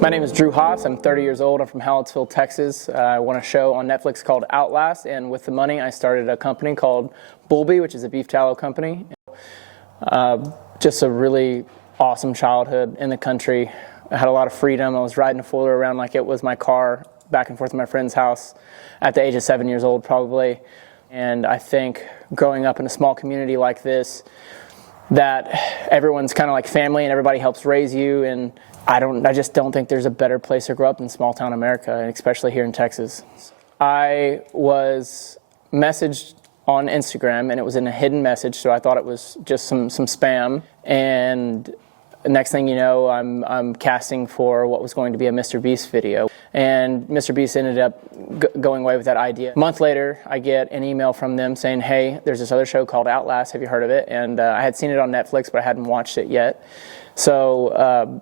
My name is Drew Haas. I'm 30 years old. I'm from Hallettsville, Texas. I won a show on Netflix called Outlast, and with the money I started a company called Bulby, which is a beef tallow company. Just a really awesome childhood in the country. I had a lot of freedom. I was riding a four-wheeler around like it was my car, back and forth to my friend's house at the age of 7 years old probably. And I think growing up in a small community like this, that everyone's kind of like family and everybody helps raise you, and I just don't think there's a better place to grow up in small town America, and especially here in Texas. I was messaged on Instagram, and it was in a hidden message, so I thought it was just some spam. And the next thing you know, I'm casting for what was going to be a Mr. Beast video. And Mr. Beast ended up going away with that idea. A month later, I get an email from them saying, hey, there's this other show called Outlast. Have you heard of it? And I had seen it on Netflix, but I hadn't watched it yet. So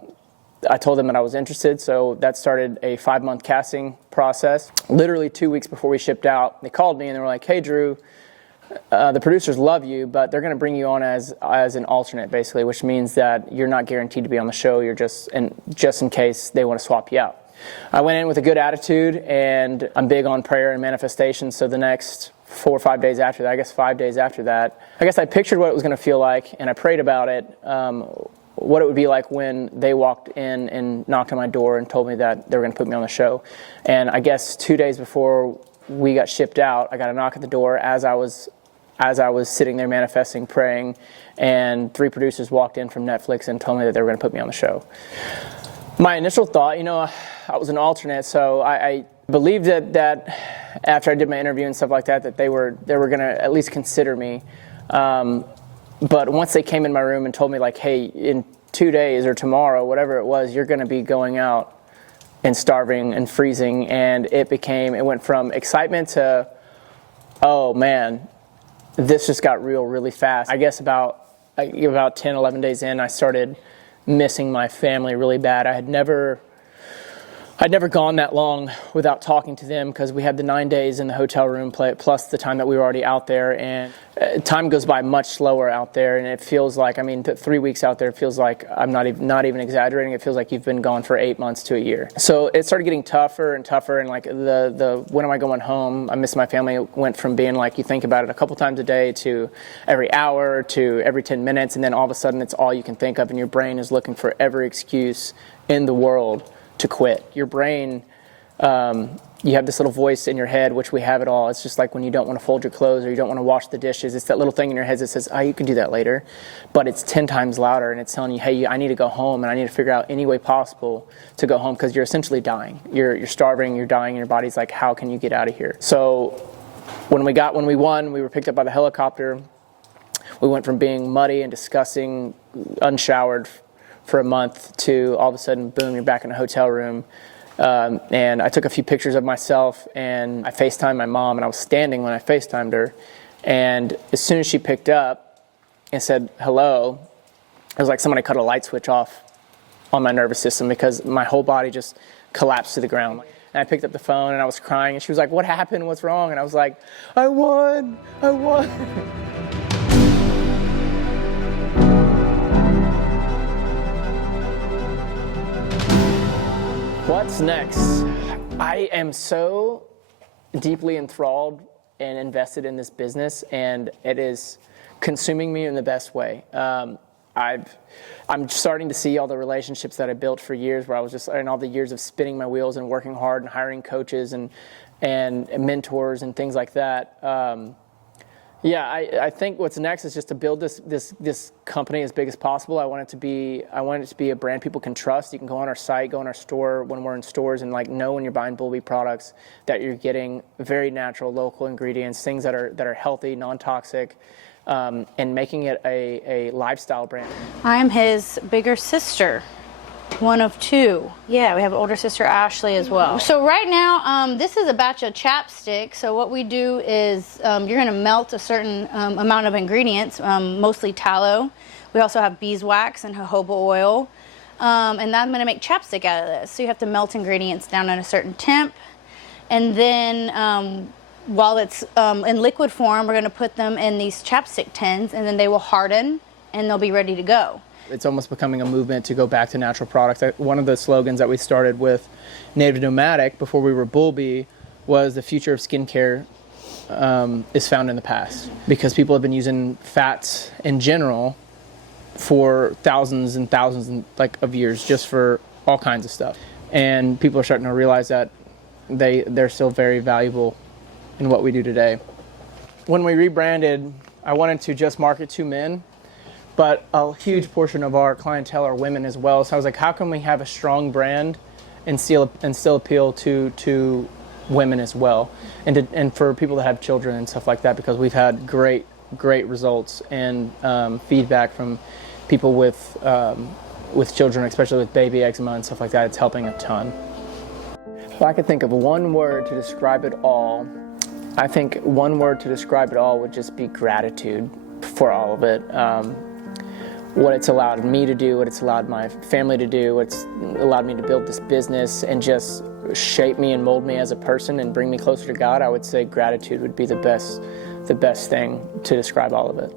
I told them that I was interested, so that started a 5-month casting process. Literally 2 weeks before we shipped out, they called me and they were like, hey, Drew, the producers love you, but they're going to bring you on as an alternate, basically, which means that you're not guaranteed to be on the show. You're just in case they want to swap you out. I went in with a good attitude, and I'm big on prayer and manifestation, so the next 4 or 5 days after that, I guess 5 days after that, I guess I pictured what it was going to feel like, and I prayed about it. What it would be like when they walked in and knocked on my door and told me that they were going to put me on the show. And I guess 2 days before we got shipped out, I got a knock at the door as I was sitting there manifesting, praying, and 3 producers walked in from Netflix and told me that they were going to put me on the show. My initial thought, I was an alternate, so I believed that after I did my interview and stuff like that they were going to at least consider me. But once they came in my room and told me, like, hey, in 2 days or tomorrow, whatever it was, you're going to be going out and starving and freezing, and it went from excitement to, oh, man, this just got real really fast. I guess about 10, 11 days in, I started missing my family really bad. I'd never gone that long without talking to them because we had the 9 days in the hotel room plus the time that we were already out there, and time goes by much slower out there, and it feels like, 3 weeks out there, it feels like, I'm not even exaggerating, it feels like you've been gone for 8 months to a year. So it started getting tougher and tougher, and like the when am I going home? I miss my family. It went from being like you think about it a couple times a day to every hour to every 10 minutes, and then all of a sudden it's all you can think of, and your brain is looking for every excuse in the world to quit. Your brain, you have this little voice in your head, which we have it all. It's just like when you don't want to fold your clothes or you don't want to wash the dishes. It's that little thing in your head that says, oh, you can do that later. But it's 10 times louder, and it's telling you, hey, I need to go home, and I need to figure out any way possible to go home because you're essentially dying. You're starving, you're dying, and your body's like, how can you get out of here? So when we won, we were picked up by the helicopter. We went from being muddy and disgusting, unshowered for a month to all of a sudden, boom, you're back in a hotel room. And I took a few pictures of myself, and I FaceTimed my mom, and I was standing when I FaceTimed her. And as soon as she picked up and said hello, it was like somebody cut a light switch off on my nervous system because my whole body just collapsed to the ground. And I picked up the phone, and I was crying, and she was like, what happened? What's wrong? And I was like, I won. What's next? I am so deeply enthralled and invested in this business, and it is consuming me in the best way. I'm starting to see all the relationships that I built for years, where I was just in all the years of spinning my wheels and working hard and hiring coaches and mentors and things like that. I think what's next is just to build this company as big as possible. I want it to be a brand people can trust. You can go on our site, go on our store when we're in stores, and know when you're buying Bulby products that you're getting very natural, local ingredients, things that are healthy, non-toxic, and making it a lifestyle brand. I am his bigger sister. One of 2. Yeah, we have an older sister, Ashley, as well. So right now, this is a batch of chapstick. So what we do is you're going to melt a certain amount of ingredients, mostly tallow. We also have beeswax and jojoba oil. And then I'm going to make chapstick out of this. So you have to melt ingredients down at a certain temp. And then while it's in liquid form, we're going to put them in these chapstick tins, and then they will harden and they'll be ready to go. It's almost becoming a movement to go back to natural products. One of the slogans that we started with Native Nomadic before we were Bulby was the future of skincare is found in the past, because people have been using fats in general for thousands and thousands of years just for all kinds of stuff. And people are starting to realize that they're still very valuable in what we do today. When we rebranded, I wanted to just market to men, but a huge portion of our clientele are women as well. So I was like, how can we have a strong brand and still appeal to women as well, and for people that have children and stuff like that, because we've had great results and feedback from people with children, especially with baby eczema and stuff like that. It's helping a ton. If I could think of one word to describe it all, I think one word to describe it all would just be gratitude for all of it. What it's allowed me to do, what it's allowed my family to do, what's allowed me to build this business and just shape me and mold me as a person and bring me closer to God. I would say gratitude would be the best thing to describe all of it.